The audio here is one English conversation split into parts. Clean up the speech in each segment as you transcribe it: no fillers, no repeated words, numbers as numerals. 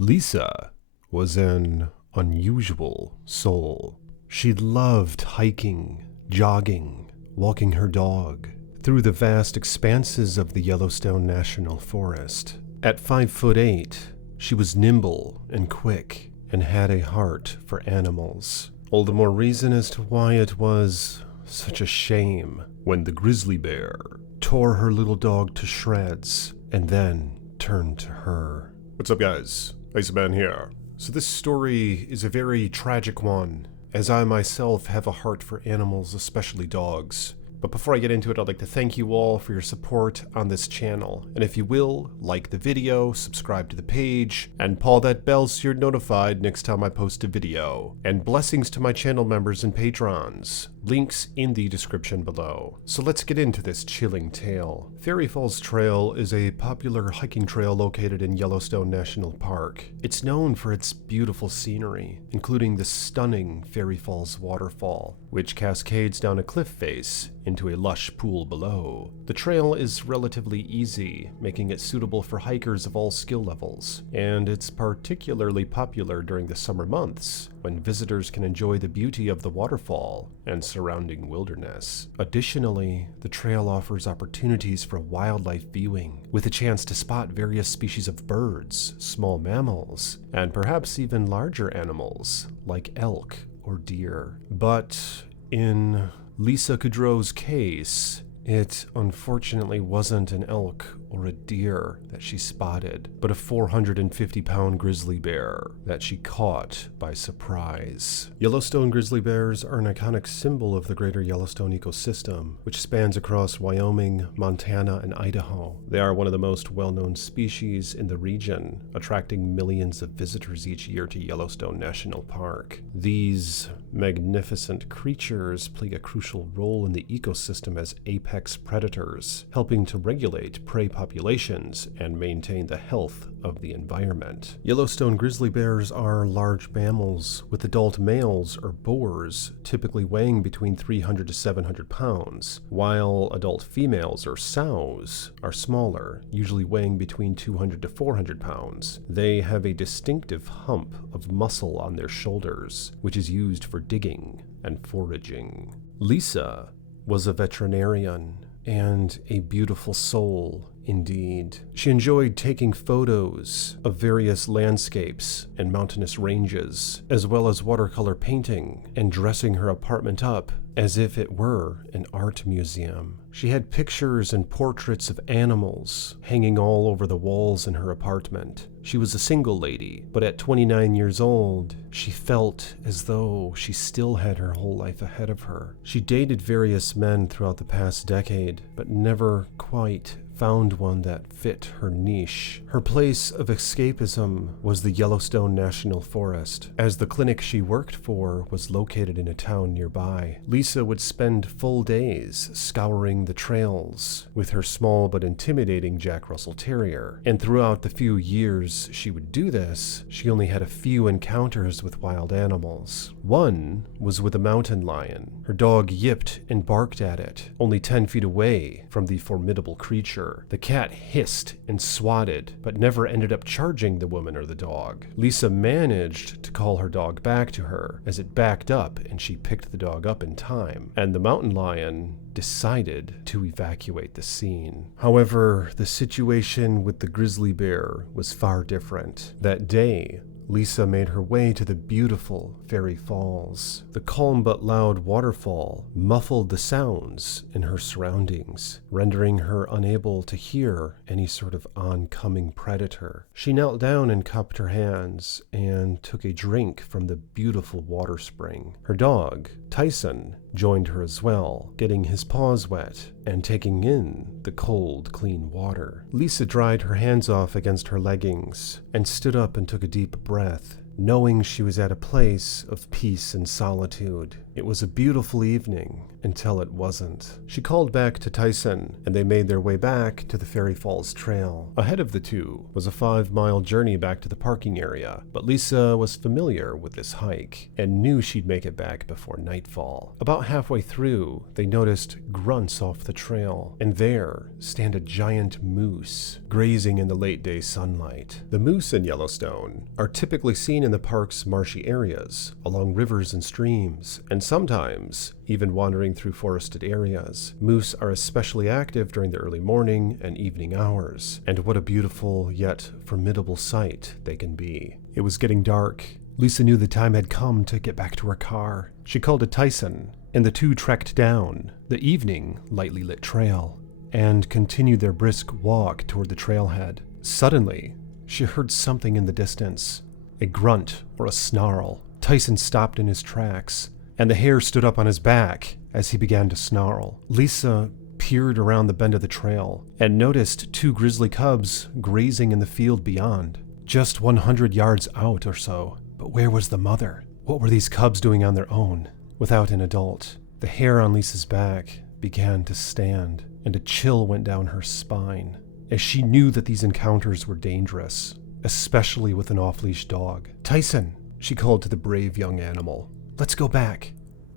Lisa was an unusual soul. She loved hiking, jogging, walking her dog through the vast expanses of the Yellowstone National Forest. At 5'8", she was nimble and quick and had a heart for animals. All the more reason as to why it was such a shame when the grizzly bear tore her little dog to shreds and then turned to her. What's up, guys? Iceman here. So this story is a very tragic one, as I myself have a heart for animals, especially dogs. But before I get into it, I'd like to thank you all for your support on this channel. And if you will, like the video, subscribe to the page, and paw that bell so you're notified next time I post a video. And blessings to my channel members and patrons. Links in the description below. So let's get into this chilling tale. Fairy Falls Trail is a popular hiking trail located in Yellowstone National Park. It's known for its beautiful scenery, including the stunning Fairy Falls waterfall, which cascades down a cliff face into a lush pool below. The trail is relatively easy, making it suitable for hikers of all skill levels, and it's particularly popular during the summer months, when visitors can enjoy the beauty of the waterfall and surrounding wilderness. Additionally, the trail offers opportunities for wildlife viewing, with a chance to spot various species of birds, small mammals, and perhaps even larger animals like elk or deer. But in Lisa Kudrow's case, it unfortunately wasn't an elk or a deer that she spotted, but a 450-pound grizzly bear that she caught by surprise. Yellowstone grizzly bears are an iconic symbol of the greater Yellowstone ecosystem, which spans across Wyoming, Montana, and Idaho. They are one of the most well-known species in the region, attracting millions of visitors each year to Yellowstone National Park. These magnificent creatures play a crucial role in the ecosystem as apex predators, helping to regulate prey populations and maintain the health of the environment. Yellowstone grizzly bears are large mammals, with adult males or boars typically weighing between 300 to 700 pounds, while adult females or sows are smaller, usually weighing between 200 to 400 pounds. They have a distinctive hump of muscle on their shoulders, which is used for digging and foraging. Lisa was a veterinarian and a beautiful soul indeed. She enjoyed taking photos of various landscapes and mountainous ranges, as well as watercolor painting and dressing her apartment up as if it were an art museum. She had pictures and portraits of animals hanging all over the walls in her apartment. She was a single lady, but at 29 years old, she felt as though she still had her whole life ahead of her. She dated various men throughout the past decade, but never quite found one that fit her niche. Her place of escapism was the Yellowstone National Forest, as the clinic she worked for was located in a town nearby. Lisa would spend full days scouring the trails with her small but intimidating Jack Russell Terrier, and throughout the few years she would do this, she only had a few encounters with wild animals. One was with a mountain lion. Her dog yipped and barked at it, only 10 feet away from the formidable creature. The cat hissed and swatted, but never ended up charging the woman or the dog. Lisa managed to call her dog back to her as it backed up, and she picked the dog up in time, and the mountain lion decided to evacuate the scene. However, the situation with the grizzly bear was far different. That day, Lisa made her way to the beautiful Fairy Falls. The calm but loud waterfall muffled the sounds in her surroundings, rendering her unable to hear any sort of oncoming predator. She knelt down and cupped her hands and took a drink from the beautiful water spring. Her dog, Tyson, joined her as well, getting his paws wet and taking in the cold, clean water. Lisa dried her hands off against her leggings and stood up and took a deep breath. knowing she was at a place of peace and solitude. It was a beautiful evening until it wasn't. She called back to Tyson, and they made their way back to the Fairy Falls Trail. Ahead of the two was a 5-mile journey back to the parking area, but Lisa was familiar with this hike and knew she'd make it back before nightfall. About halfway through, they noticed grunts off the trail, and there stand a giant moose grazing in the late-day sunlight. The moose in Yellowstone are typically seen in the park's marshy areas, along rivers and streams, and sometimes even wandering through forested areas. Moose are especially active during the early morning and evening hours, and what a beautiful yet formidable sight they can be. It was getting dark. Lisa knew the time had come to get back to her car. She called to Tyson, and the two trekked down the evening lightly lit trail and continued their brisk walk toward the trailhead. Suddenly, she heard something in the distance, a grunt or a snarl. Tyson stopped in his tracks, and the hair stood up on his back as he began to snarl. Lisa peered around the bend of the trail and noticed 2 grizzly cubs grazing in the field beyond, just 100 yards out or so. But where was the mother? What were these cubs doing on their own, without an adult? The hair on Lisa's back began to stand, and a chill went down her spine, as she knew that these encounters were dangerous, especially with an off-leash dog. "Tyson," she called to the brave young animal, "let's go back."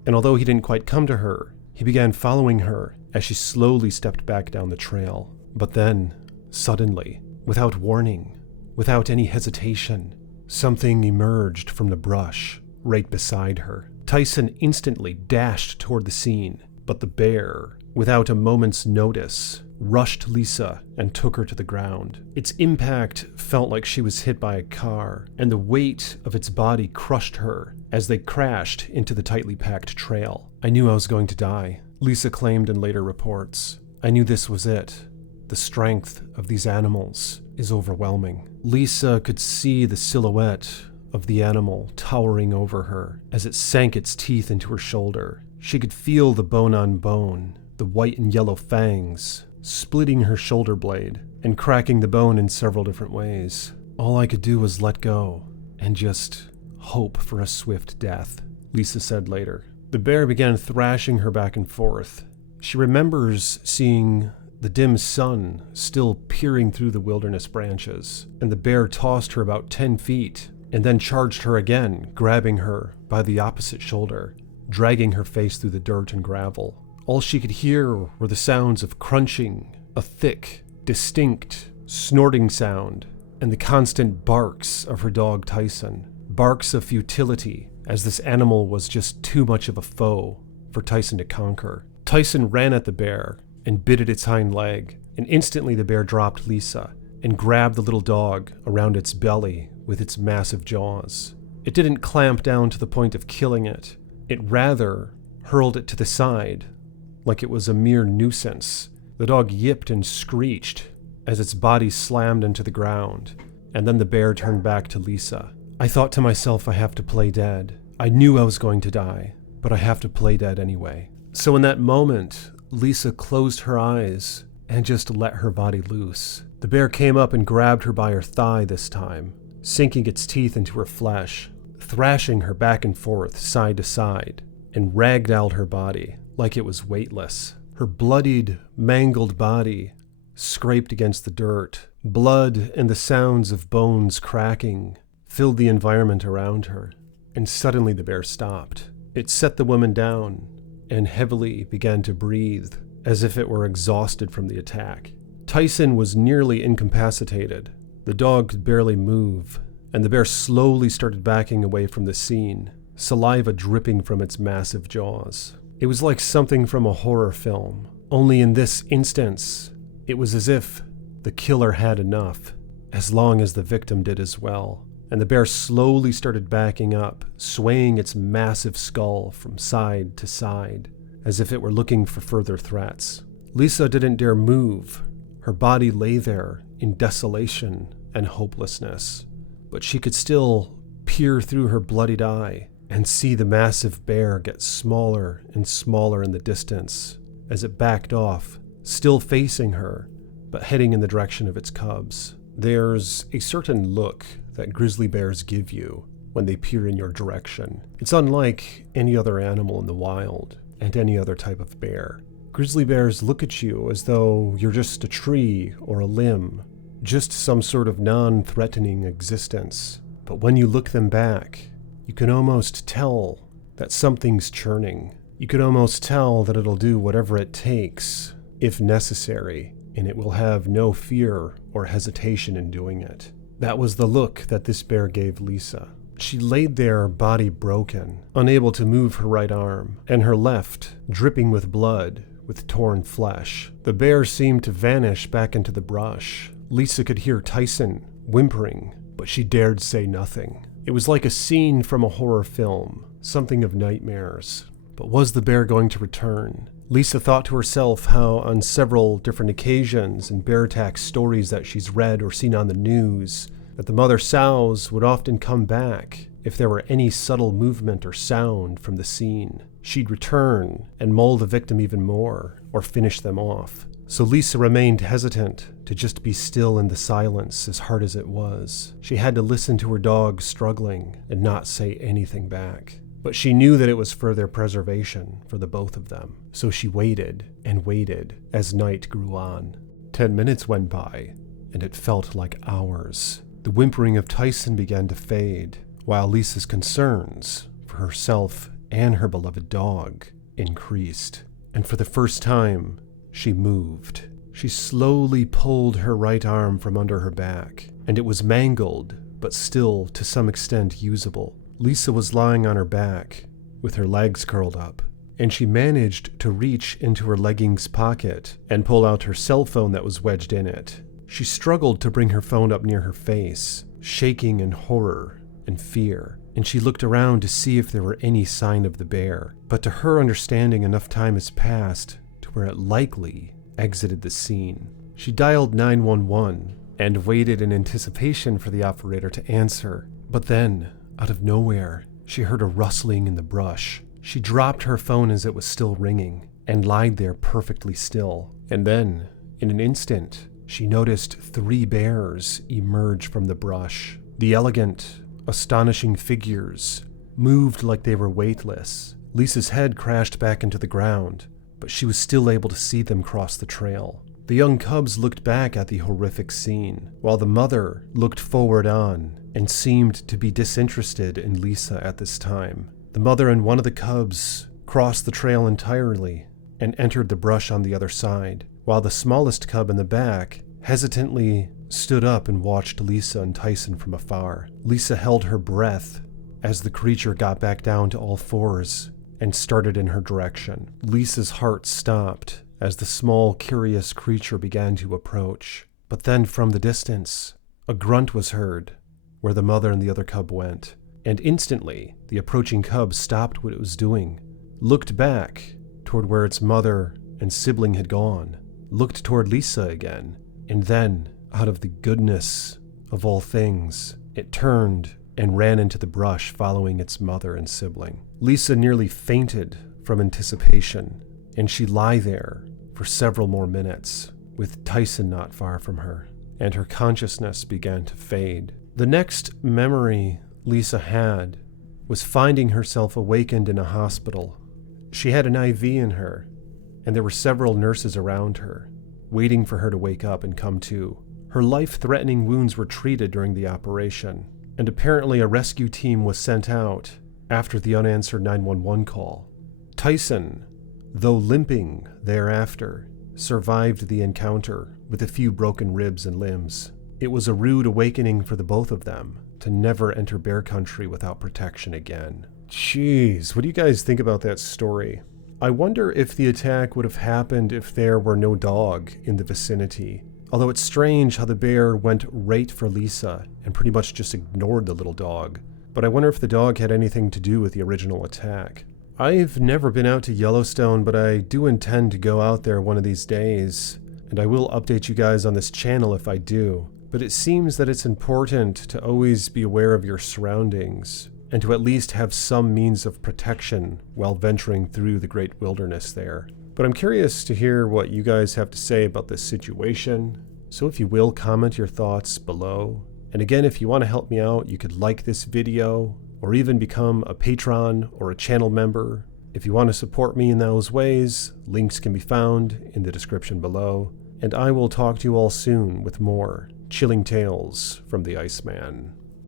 And although he didn't quite come to her, he began following her as she slowly stepped back down the trail. But then, suddenly, without warning, without any hesitation, something emerged from the brush right beside her. Tyson instantly dashed toward the scene, but the bear, without a moment's notice, rushed Lisa and took her to the ground. Its impact felt like she was hit by a car, and the weight of its body crushed her as they crashed into the tightly packed trail. "I knew I was going to die," Lisa claimed in later reports. "I knew this was it. The strength of these animals is overwhelming." Lisa could see the silhouette of the animal towering over her as it sank its teeth into her shoulder. She could feel the bone on bone, the white and yellow fangs, splitting her shoulder blade and cracking the bone in several different ways. "All I could do was let go and just hope for a swift death," Lisa said later. The bear began thrashing her back and forth. She remembers seeing the dim sun still peering through the wilderness branches, and the bear tossed her about 10 feet and then charged her again, grabbing her by the opposite shoulder, dragging her face through the dirt and gravel. All she could hear were the sounds of crunching, a thick, distinct, snorting sound, and the constant barks of her dog Tyson. Barks of futility, as this animal was just too much of a foe for Tyson to conquer. Tyson ran at the bear and bit at its hind leg, and instantly the bear dropped Lisa and grabbed the little dog around its belly with its massive jaws. It didn't clamp down to the point of killing it. It rather hurled it to the side, like it was a mere nuisance. The dog yipped and screeched as its body slammed into the ground, and then the bear turned back to Lisa. "I thought to myself, I have to play dead. I knew I was going to die, but I have to play dead anyway." So in that moment, Lisa closed her eyes and just let her body loose. The bear came up and grabbed her by her thigh this time, sinking its teeth into her flesh, thrashing her back and forth, side to side, and ragdolled her body like it was weightless. Her bloodied, mangled body scraped against the dirt. Blood and the sounds of bones cracking filled the environment around her, and suddenly the bear stopped. It set the woman down and heavily began to breathe, as if it were exhausted from the attack. Tyson was nearly incapacitated. The dog could barely move, and the bear slowly started backing away from the scene, saliva dripping from its massive jaws. It was like something from a horror film, only in this instance, it was as if the killer had enough, as long as the victim did as well. And the bear slowly started backing up, swaying its massive skull from side to side, as if it were looking for further threats. Lisa didn't dare move. Her body lay there in desolation and hopelessness, but she could still peer through her bloodied eye and see the massive bear get smaller and smaller in the distance as it backed off, still facing her, but heading in the direction of its cubs. There's a certain look that grizzly bears give you when they peer in your direction. It's unlike any other animal in the wild and any other type of bear. Grizzly bears look at you as though you're just a tree or a limb, just some sort of non-threatening existence. But when you look them back, you can almost tell that something's churning. You can almost tell that it'll do whatever it takes, if necessary, and it will have no fear or hesitation in doing it. That was the look that this bear gave Lisa. She laid there, body broken, unable to move her right arm, and her left dripping with blood, with torn flesh. The bear seemed to vanish back into the brush. Lisa could hear Tyson whimpering, but she dared say nothing. It was like a scene from a horror film, something of nightmares. But was the bear going to return? Lisa thought to herself how on several different occasions in bear attack stories that she's read or seen on the news, that the mother sows would often come back if there were any subtle movement or sound from the scene. She'd return and maul the victim even more, or finish them off. So Lisa remained hesitant to just be still in the silence, as hard as it was. She had to listen to her dog struggling and not say anything back. But she knew that it was for their preservation, for the both of them. So she waited and waited as night grew on. 10 minutes went by, and it felt like hours. The whimpering of Tyson began to fade, while Lisa's concerns for herself and her beloved dog increased. And for the first time, she moved. She slowly pulled her right arm from under her back, and it was mangled, but still to some extent usable. Lisa was lying on her back, with her legs curled up, and she managed to reach into her leggings pocket and pull out her cell phone that was wedged in it. She struggled to bring her phone up near her face, shaking in horror and fear, and she looked around to see if there were any sign of the bear. But to her understanding, enough time has passed to where it likely exited the scene. She dialed 911 and waited in anticipation for the operator to answer. But then, out of nowhere, she heard a rustling in the brush. She dropped her phone as it was still ringing and lied there perfectly still. And then, in an instant, she noticed 3 bears emerge from the brush. The elegant, astonishing figures moved like they were weightless. Lisa's head crashed back into the ground, but she was still able to see them cross the trail. The young cubs looked back at the horrific scene, while the mother looked forward on and seemed to be disinterested in Lisa at this time. The mother and one of the cubs crossed the trail entirely and entered the brush on the other side, while the smallest cub in the back hesitantly stood up and watched Lisa and Tyson from afar. Lisa held her breath as the creature got back down to all fours and started in her direction. Lisa's heart stopped as the small, curious creature began to approach. But then from the distance, a grunt was heard where the mother and the other cub went, and instantly the approaching cub stopped what it was doing, looked back toward where its mother and sibling had gone, looked toward Lisa again, and then, out of the goodness of all things, it turned and ran into the brush following its mother and sibling. Lisa nearly fainted from anticipation, and she lay there for several more minutes, with Tyson not far from her, and her consciousness began to fade. The next memory Lisa had was finding herself awakened in a hospital. She had an IV in her, and there were several nurses around her, waiting for her to wake up and come to. Her life-threatening wounds were treated during the operation, and apparently a rescue team was sent out after the unanswered 911 call. Tyson, though limping thereafter, survived the encounter with a few broken ribs and limbs. It was a rude awakening for the both of them to never enter bear country without protection again. Jeez, what do you guys think about that story? I wonder if the attack would have happened if there were no dog in the vicinity. Although it's strange how the bear went right for Lisa and pretty much just ignored the little dog. But I wonder if the dog had anything to do with the original attack. I've never been out to Yellowstone, but I do intend to go out there one of these days, and I will update you guys on this channel if I do. But it seems that it's important to always be aware of your surroundings, and to at least have some means of protection while venturing through the great wilderness there. But I'm curious to hear what you guys have to say about this situation, so if you will, comment your thoughts below. And again, if you want to help me out, you could like this video, or even become a patron or a channel member. If you want to support me in those ways, links can be found in the description below. And I will talk to you all soon with more chilling tales from the Iceman.